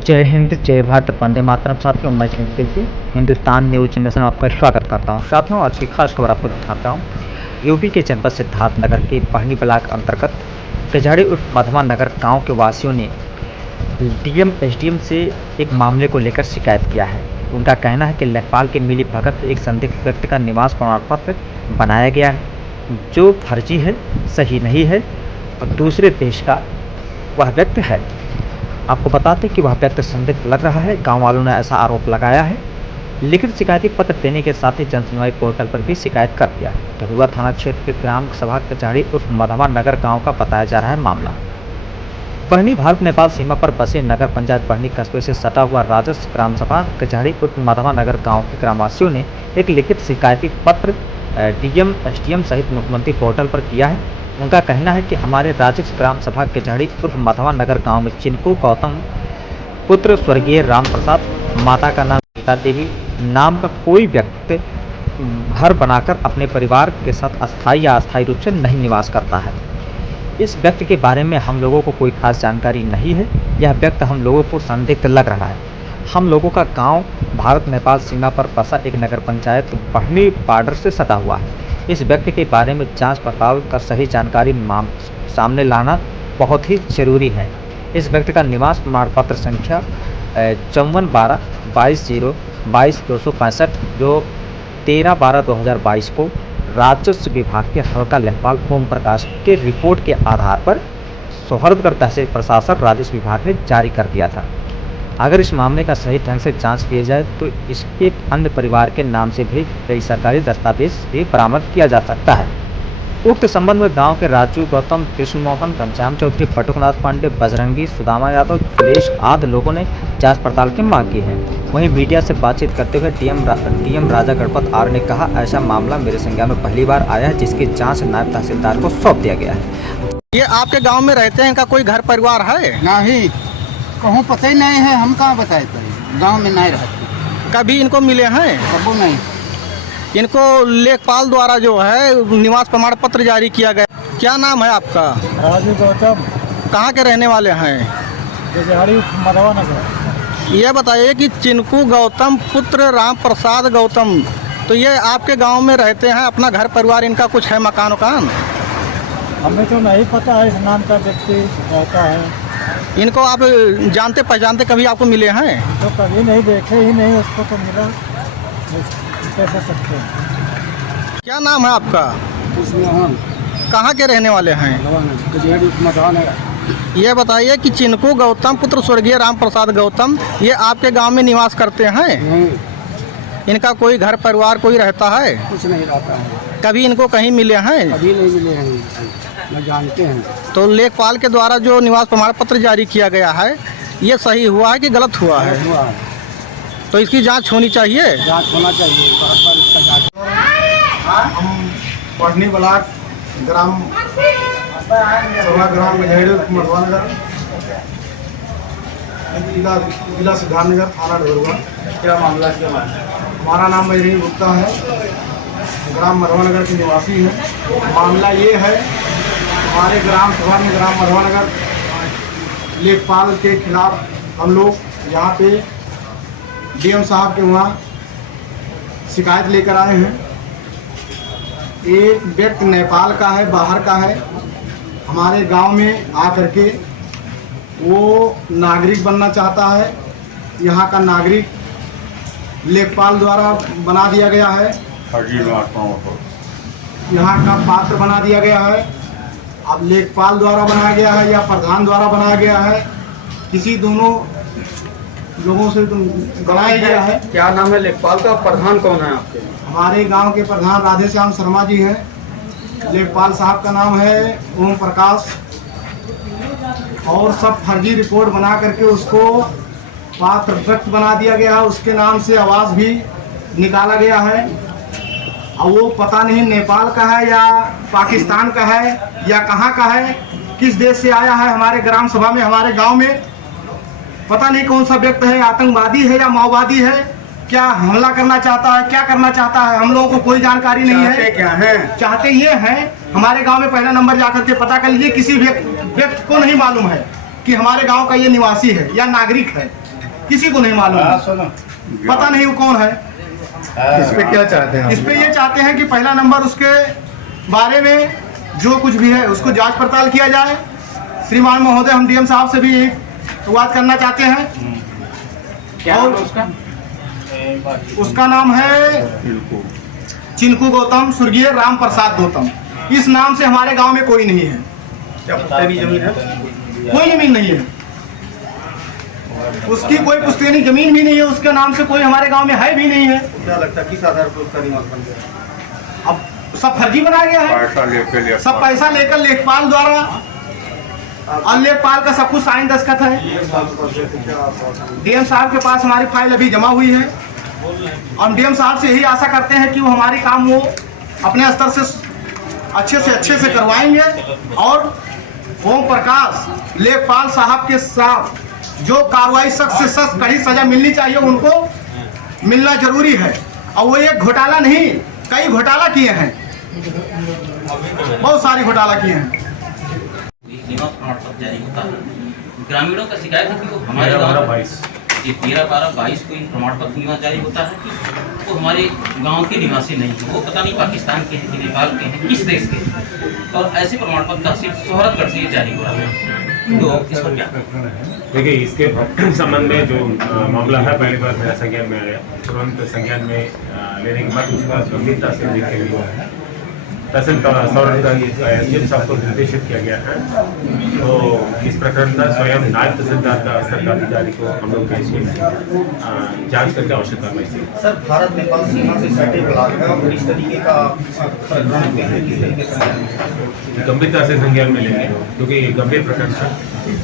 जय हिंद, जय भारत, वंदे मातरम। साथियों, मैं जी हिंदुस्तान न्यूज नेशन में आपका स्वागत करता हूं। साथियों, आज की खास खबर आपको दिखाता हूं। यूपी के जनपद सिद्धार्थनगर के पढ़नी ब्लॉक अंतर्गत कजाड़ी उर्फ मधवा नगर गाँव के वासियों ने डीएम एसडीएम से एक मामले को लेकर शिकायत किया है। उनका कहना है कि लेखपाल के मिली भगत एक संदिग्ध व्यक्ति का निवास प्रमाण पत्र बनाया गया है जो फर्जी है, सही नहीं है और दूसरे देश का वह व्यक्ति है। आपको बताते कि वह व्यक्ति संदिग्ध लग रहा है। गांव वालों ने ऐसा आरोप लगाया है। लिखित शिकायती पत्र देने के साथ ही जन सुनवाई पोर्टल पर भी शिकायत कर दिया है। धरुआ थाना क्षेत्र के ग्राम सभा कचाड़ी उर्फ मधवा नगर गांव का बताया जा रहा है मामला। बढ़नी भारत नेपाल सीमा पर बसे नगर पंचायत बढ़नी कस्बे से सटा हुआ राजस्व ग्राम सभा कचाड़ी उर्फ मधवा नगर गाँव के ग्रामवासियों ने एक लिखित शिकायती पत्र डीएम एसडीएम सहित मुख्यमंत्री पोर्टल पर किया है। उनका कहना है कि हमारे राजस्व ग्राम सभा कचहरी उर्फ मधवा नगर गांव में चिनको गौतम पुत्र स्वर्गीय राम प्रसाद, माता का नाम गीता देवी नाम का कोई व्यक्ति घर बनाकर अपने परिवार के साथ अस्थायी या अस्थायी रूप से नहीं निवास करता है। इस व्यक्ति के बारे में हम लोगों को कोई खास जानकारी नहीं है। यह व्यक्ति हम लोगों को संदिग्ध लग रहा है। हम लोगों का गांव भारत नेपाल सीमा पर बसा एक नगर पंचायत बढ़नी बॉर्डर से सटा हुआ है। इस व्यक्ति के बारे में जांच पड़ताल कर सही जानकारी सामने लाना बहुत ही जरूरी है। इस व्यक्ति का निवास प्रमाण पत्र संख्या 5412220265 जो 13/12/2022 को राजस्व विभाग के हल्का लेखपाल ओम प्रकाश के रिपोर्ट के आधार पर सुहर्द कर तहसील प्रशासन राजस्व विभाग ने जारी कर दिया था। अगर इस मामले का सही ढंग से जांच किया जाए तो इसके अन्य परिवार के नाम से भी कई सरकारी दस्तावेज भी बरामद किया जा सकता है। उक्त संबंध में गांव के राजू गौतम, कृष्ण मोहन, घनश्याम चौधरी, पटुकनाथ पांडे, बजरंगी, सुदामा यादव, सुरेश आदि लोगों ने जांच पड़ताल की मांग की है। वहीं मीडिया से बातचीत करते हुए डीएम राजा गणपत आर ने कहा, ऐसा मामला मेरे संज्ञान में पहली बार आया है जिसकी जाँच नायब तहसीलदार को सौंप दिया गया है। ये आपके गाँव में रहते हैं, इनका कोई घर परिवार है? नहीं, कहूँ पता ही नहीं है। हम कहाँ बताए गांव में नहीं रहते। कभी इनको मिले हैं? कबू नहीं। इनको लेखपाल द्वारा जो है निवास प्रमाण पत्र जारी किया गया। क्या नाम है आपका? राजू गौतम। कहाँ के रहने वाले हैं? कचहरी मधवा नगर। ये बताइए कि चिनको गौतम पुत्र राम प्रसाद गौतम, तो ये आपके गांव में रहते हैं, अपना घर परिवार इनका कुछ है, मकान वकान? हमें तो नहीं पता है इस नाम का व्यक्ति रहता है। इनको आप जानते पहचानते, कभी आपको मिले हैं? तो कभी नहीं देखे ही नहीं, उसको तो मिला कैसे सकते हैं। क्या नाम है आपका? कृष्ण मोहन। कहाँ के रहने वाले हैं? कचहरी मधवा नगर। ये बताइए कि चिनको गौतम पुत्र स्वर्गीय राम प्रसाद गौतम ये आपके गांव में निवास करते हैं? नहीं। इनका कोई घर परिवार कोई रहता है? कुछ नहीं रहता है। कभी इनको कहीं मिले हैं? कभी नहीं मिले हैं, न जानते हैं। तो लेखपाल के द्वारा जो निवास प्रमाण पत्र जारी किया गया है ये सही हुआ है कि गलत हुआ है? हुआ है। तो इसकी जांच होनी चाहिए। जांच होना चाहिए, बराबर इसका जांच। हम पढ़नी ब्लॉक ग्राम सभा ग्राम कचहरी मधवा नगर, जिला सिद्धार्थनगर, थाना धरुआ। क्या मामला है? हमारा नाम मयूरी गुप्ता है, ग्राम मधवा नगर के निवासी है। मामला ये है, हमारे ग्राम सभा में ग्राम मधवा नगर लेखपाल के खिलाफ हम लोग यहाँ पे डीएम साहब के वहाँ शिकायत लेकर आए हैं। एक व्यक्ति नेपाल का है, बाहर का है, हमारे गांव में आकर के वो नागरिक बनना चाहता है। यहाँ का नागरिक लेखपाल द्वारा बना दिया गया है, यहाँ का पात्र बना दिया गया है। अब लेखपाल द्वारा बनाया गया है या प्रधान द्वारा बनाया गया है, किसी दोनों लोगों से बनाया गया है। क्या नाम है लेखपाल का? प्रधान कौन है आपके? हमारे गांव के प्रधान राधेश्याम शर्मा जी हैं। लेखपाल साहब का नाम है ओम प्रकाश। और सब फर्जी रिपोर्ट बना करके उसको पात्र व्यक्ति बना दिया गया है। उसके नाम से आवास भी निकाला गया है। अब वो पता नहीं नेपाल का है या पाकिस्तान का है या कहाँ का है, किस देश से आया है। हमारे ग्राम सभा में, हमारे गांव में पता नहीं कौन सा व्यक्ति है, आतंकवादी है या माओवादी है, क्या हमला करना चाहता है, क्या करना चाहता है, हम लोगों को कोई जानकारी नहीं है। चाहते क्या है? चाहते ये हैं, हमारे गांव में पहला नंबर जाकर के पता कर लीजिए, किसी व्यक्ति को नहीं मालूम है कि हमारे गांव का ये निवासी है या नागरिक है। किसी को नहीं मालूम, पता नहीं वो कौन है। इस पे क्या चाहते हैं? इस पे ये चाहते हैं कि पहला नंबर उसके बारे में जो कुछ भी है उसको जांच पड़ताल किया जाए। श्रीमान महोदय, हम डीएम साहब से भी यही बात करना चाहते हैं। क्या और नाम है उसका? उसका नाम है चिनकू गौतम, स्वर्गीय राम प्रसाद गौतम। इस नाम से हमारे गांव में कोई नहीं है। क्या पुश्तैनी जमीन है? कोई जमीन नहीं है उसकी, कोई पुश्तैनी जमीन भी नहीं है उसके नाम से, कोई हमारे गांव में है भी नहीं है। क्या लगता है किस आधार पर उसका निवास बन गया? अब सब फर्जी बनाया गया है, सब पैसा लेकर लेखपाल द्वारा, और लेखपाल का सब कुछ साइन दस्तखत है। डीएम साहब के पास हमारी फाइल अभी जमा हुई है और डीएम साहब से यही आशा करते हैं कि वो हमारी काम वो अपने स्तर से अच्छे से करवाएंगे और ओम प्रकाश लेखपाल साहब के साथ जो कार्रवाई सख्त से सख्त कड़ी सजा मिलनी चाहिए उनको मिलना जरूरी है। और वो एक घोटाला नहीं, कई घोटाला किए हैं, बहुत सारी घोटाला किए हैं। निवास प्रमाण पत्र जारी होता है। ग्रामीणों का शिकायत है कि वो हमारे गाँव ये 13-12-22 को प्रमाण पत्र निवास जारी होता है कि वो हमारे गांव के निवासी नहीं है, वो पता नहीं पाकिस्तान के हैं कि नेपाल के हैं, किस देश के हैं। और ऐसे प्रमाण पत्र तहसील सोहरतगढ़ से ये जारी हो रहा है। तो इस पर क्या? देखिए, इसके संबंध में जो मामला है पहली बार मेरा संज्ञान में आया, तुरंत संज्ञान में लेने के बाद उसका गंभीरता से देखते हुए तहसील सौरतगढ़ एसडीएम साहब को निर्देशित किया गया है। तो इस प्रकरण का स्वयं नायब तहसीलदार का स्तर का अधिकारी को हम लोग जांच करके आवश्यक कार्रवाई की। सर, भारत नेपाल सीमा से सटे ब्लॉक है और इस तरीके का प्रकरण किस तरीके से गंभीरता से संज्ञान में लेंगे, क्योंकि गंभीर प्रकरण है।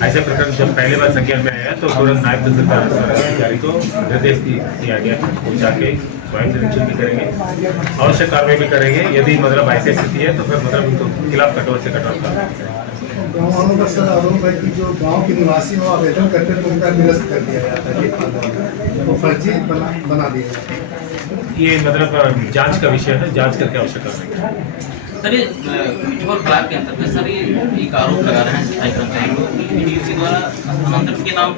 ऐसे प्रकरण जब पहले बार संज्ञान में आया तो तुरंत नायब तहसीलदार अधिकारी को निर्देश दिया गया, वो जाके स्वयं निरीक्षण भी करेंगे, आवश्यक कार्रवाई भी करेंगे। यदि मतलब ऐसी स्थिति है तो फिर मतलब उनको खिलाफ कठोर से कठोर कार्रवाई पर सर आरोप है कि जो गांव के निवासी हो आवेदन करते हैं तो उनका निरस्त कर दिया जाता है, वो फर्जी बना दिया जाता है। ये मतलब जांच का विषय है, जांच करके आवश्यक कार्रवाई। सर, ये मिठोर ब्लॉक के अंतर्गत सर ये एक आरोप लगा रहे हैं सफाई कर्मचारी लोग कि DDO द्वारा स्थानांतरण के नाम